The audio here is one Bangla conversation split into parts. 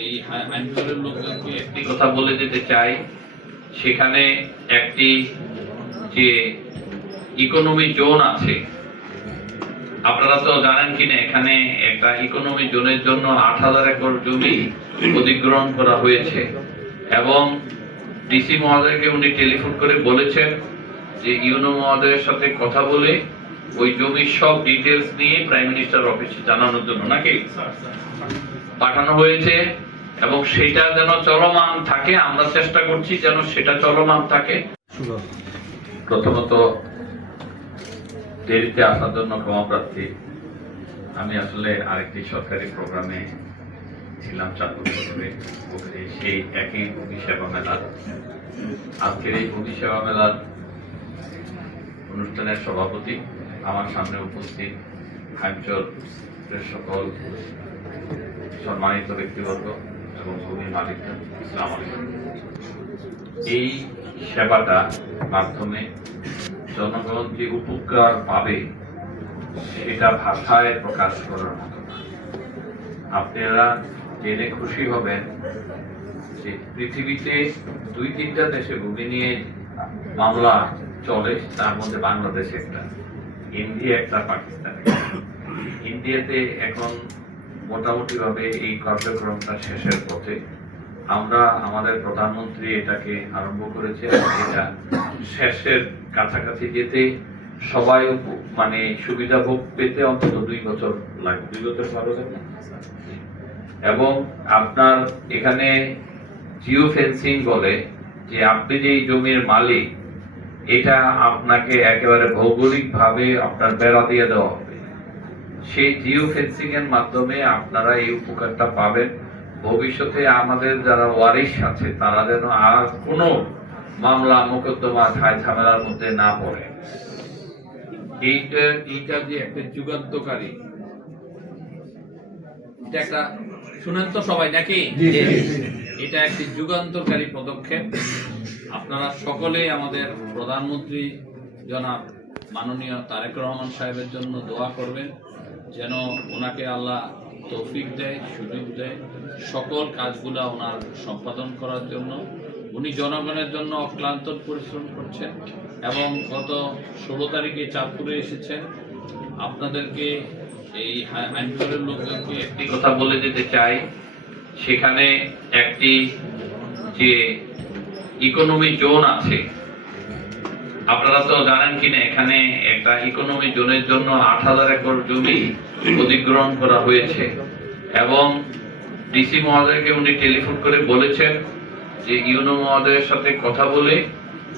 এই আইনজলের লোকজনকে একটি কথা বলে যেতে চাই, সেখানে একটি যে ইকোনমি জোন আছে, আপনারা তো জানেন কিনা, এখানে একটা ইকোনমি জোনের জন্য ৮,০০০ একর জমি অধিগ্রহণ করা হয়েছে এবং ডিসি মহোদয়কে উনি টেলিফোন করে বলেছেন যে ইউনো মহোদয়ের সাথে কথা বলে ওই জমির সব ডিটেলস নিয়ে প্রাইম মিনিস্টার অফিসে জানানোর জন্য নাকি পাঠানো হয়েছে এবং সেটা যেন চলমান থাকে। আমরা চেষ্টা করছি যেন সেটা চলমান থাকে। প্রথমত দেরিতে আসার জন্য ক্ষমা প্রার্থী। আমি আসলে আরেকটি সরকারি প্রোগ্রামে ছিলাম চাঁদপুর শহরে, সেই একই ভূমি সেবা মেলা। আজকের এই ভূমি সেবা মেলার অনুষ্ঠানের সভাপতি আমার সামনে উপস্থিত হাইমচরের সকল সম্মানিত ব্যক্তিবর্গ এবং ভূমির মালিকরা, আসসালামু আলাইকুম। এই সেবাটা মাধ্যমে জনগণ যে উপকার পাবে সেটা ভাষায় প্রকাশ করার মতো না। আপনারা জেনে খুশি হবেন যে পৃথিবীতে ২-৩টা দেশে ভূমি নিয়ে মামলা চলে, তার মধ্যে বাংলাদেশ একটা, ইন্ডিয়া একটা, পাকিস্তান একটা। ইন্ডিয়াতে এখন মোটামুটি ভাবে এই কার্যক্রমটা শেষের পথে। আমরা আমাদের প্রধানমন্ত্রী এটাকে আরম্ভ করেছে, এটা শেষের কাছাকাছি যেতে সবাই মানে সুবিধা ভোগ পেতে অন্তত ২ বছর লাগবে, ২ বছর পারো না। এবং আপনার এখানে জিও ফেন্সিং বলে যে আপনি যে জমির মালিক, এটা আপনাকে একেবারে ভৌগোলিক ভাবে আপনার বেড়া দিয়ে দেওয়া হবে। সেই জিও ফেন্সিং এর মাধ্যমে আপনারা এই উপকারটা পাবেন। ভবিষ্যতে আমাদের যারা ওয়ারিশ আছে তারা যেন আর কোনো মামলা মোকদ্দমা ঠাই ঝামেলার মধ্যে না পড়ে। এইটা যে একটা যুগান্তকারী, এটা একটা শুনেন তো সবাই নাকি, এটা একটি যুগান্তকারী পদক্ষেপ। আপনারা সকলে আমাদের প্রধানমন্ত্রী জনাব মাননীয় তারেক রহমান সাহেবের জন্য দোয়া করবেন, যেন ওনাকে আল্লাহ তৌফিক দেয়, সুযোগ দেয় সকল কাজগুলা ওনার সম্পাদন করার জন্য। উনি জনগণের জন্য অক্লান্ত পরিশ্রম করছেন এবং গত ১৬ তারিখে চাঁদপুরে এসেছেন। আপনাদেরকে এই আইনজলের লোকজনকে একটি কথা বলে যেতে চাই, সেখানে একটি যে ইকোনমি জোন আছে, আপনারা তো জানেন কিনা, এখানে একটা ইকোনমি জোনের জন্য ৮,০০০ একর জমি অধিগ্রহণ করা হয়েছে এবং ডিসি মহোদয়কে উনি টেলিফোন করে বলেছেন যে ইউনো মহোদয়ের সাথে কথা বলে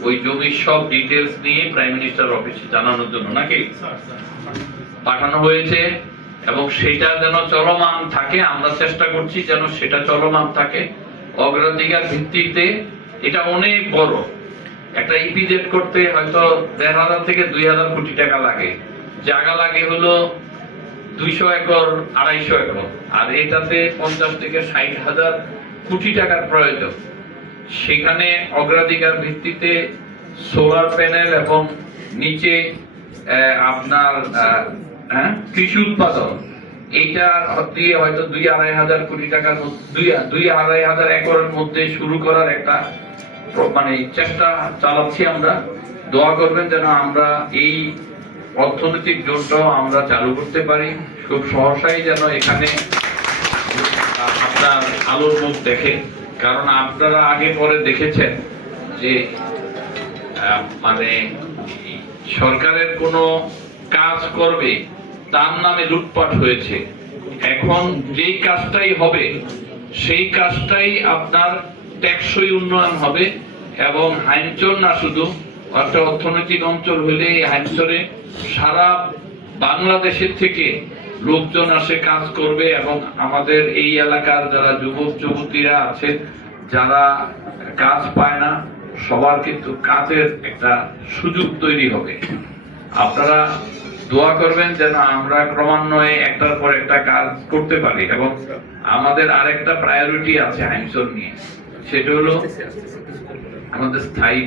ওই জমির সব ডিটেলস নিয়ে প্রাইম মিনিস্টার অফিসে জানানোর জন্য নাকি পাঠানো হয়েছে এবং সেটা যেন চলমান থাকে। আমরা চেষ্টা করছি যেন সেটা চলমান থাকে। অগ্রাধিকার ভিত্তিতে এটা অনেক বড় একটা ইপিজেড করতে হয়তো ১,৫০০ থেকে ২,০০০ কোটি টাকা লাগে, জায়গা লাগে হলো ২০০ একর ২৫০ একর, আর এটাতে ৫০ থেকে ৬০,০০০ কোটি টাকার প্রয়োজন। সেখানে অগ্রাধিকার ভিত্তিতে সোলার প্যানেল এবং নিচে আপনার কৃষি উৎপাদন, এইটা দিয়ে হয়তো ২-২,৫০০ কোটি টাকার ২-২,৫০০ একরের মধ্যে শুরু করার একটা মানে চেষ্টা চালাচ্ছি আমরা। দোয়া করবেন যেন আমরা এই অর্থনৈতিক জোটটাও আমরা চালু করতে পারি খুব সহসাই, যেন এখানে আপনার আলোর মুখ দেখে। কারণ আপনারা আগে পরে দেখেছেন যে মানে সরকারের কোনো কাজ করবে তার নামে লুটপাট হয়েছে। এখন যেই কাজটাই হবে সেই কাজটাই আপনার টেকসই উন্নয়ন হবে এবং হাইমচর না শুধু একটা অর্থনৈতিক অঞ্চল হলে হাইমচরে সারা বাংলাদেশের থেকে লোকজন আসে কাজ করবে এবং আমাদের এই এলাকার যারা যুবক যুবতীরা আছে যারা কাজ পায় না, সবার কিন্তু কাজের একটা সুযোগ তৈরি হবে। আপনারা দোয়া করবেন যেন আমরা ক্রমান্বয়ে একটার পর একটা কাজ করতে পারি। এবং আমাদের আরেকটা প্রায়োরিটি আছে হাইমচর নিয়ে, সেটা হলো আমাদের স্থায়ী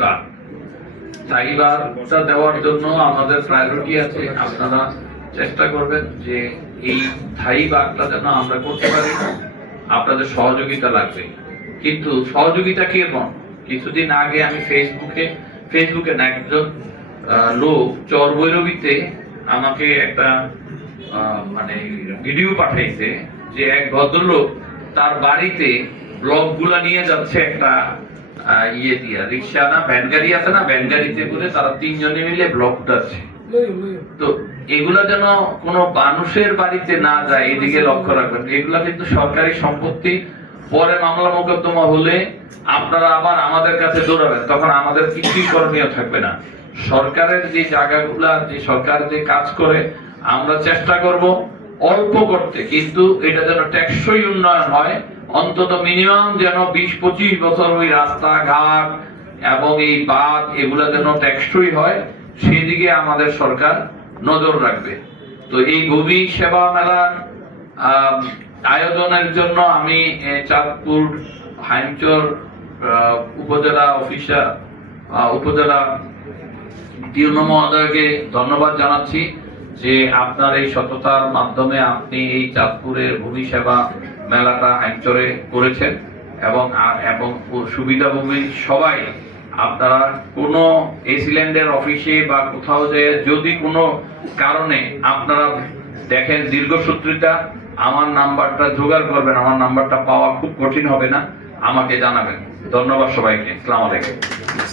বাঁধটা দেওয়ার জন্য আমাদের প্রায়োরিটি আছে। আপনারা চেষ্টা করবেন যে এই স্থায়ী বাঁধটা যেন আমরা করতে পারি। আপনাদের সহযোগিতা লাগবে। কিন্তু সহযোগিতা কেমন? কিছুদিন আগে আমি ফেসবুকে না একজন লোক চরবৈরবিতে আমাকে একটা মানে ভিডিও পাঠাইছে যে এক ভদ্রলোক তার বাড়িতে ব্লকগুলা নিয়ে যাচ্ছে একটা ইয়ে দিয়া, রিক্সা না ভ্যান গাড়ি আছে না, ভ্যান গাড়িতে করে তারা 3 জনে মিলে ব্লক উঠাচ্ছে। তো এগুলা যেন কোনো মানুষের বাড়িতে না যায়, এদিকে লক্ষ্য রাখবেন। এগুলা কিন্তু সরকারি সম্পত্তি। পরে মামলা মোকদ্দমা হলে আপনারা আবার আমাদের কাছে দৌড়াবেন, তখন আমাদের কিছুই করণীয় থাকবে না। সরকারের যে জায়গাগুলা, যে সরকার যে কাজ করে, আমরা চেষ্টা করব অল্প করতে, কিন্তু এটা যেন টেকসই উন্নয়ন হয়। অন্তত মিনিমাম যেন 20-25 বছর ওই রাস্তাঘাট এবং এই বাঁধ এগুলা যেন টেকসই হয়, সেদিকে আমাদের সরকার নজর রাখবে। তো এই ভূমি সেবা মেলার আয়োজনের জন্য আমি চাঁদপুর হাইমচর উপজেলা অফিসার উপজেলা ডিউনো মহোদয়কে ধন্যবাদ জানাচ্ছি যে আপনার এই সততার মাধ্যমে আপনি এই চাঁদপুরের ভূমি সেবা মেলাটা হাইমচরে করেছেন এবং সুবিধাভোগী সবাই আপনারা কোনো এসিল্যান্ডের অফিসে বা কোথাও যে যদি কোনো কারণে আপনারা দেখেন দীর্ঘসূত্রিতা, আমার নাম্বারটা জোগাড় করবেন, আমার নাম্বারটা পাওয়া খুব কঠিন হবে না, আমাকে জানাবেন। ধন্যবাদ সবাইকে। আসসালামু আলাইকুম।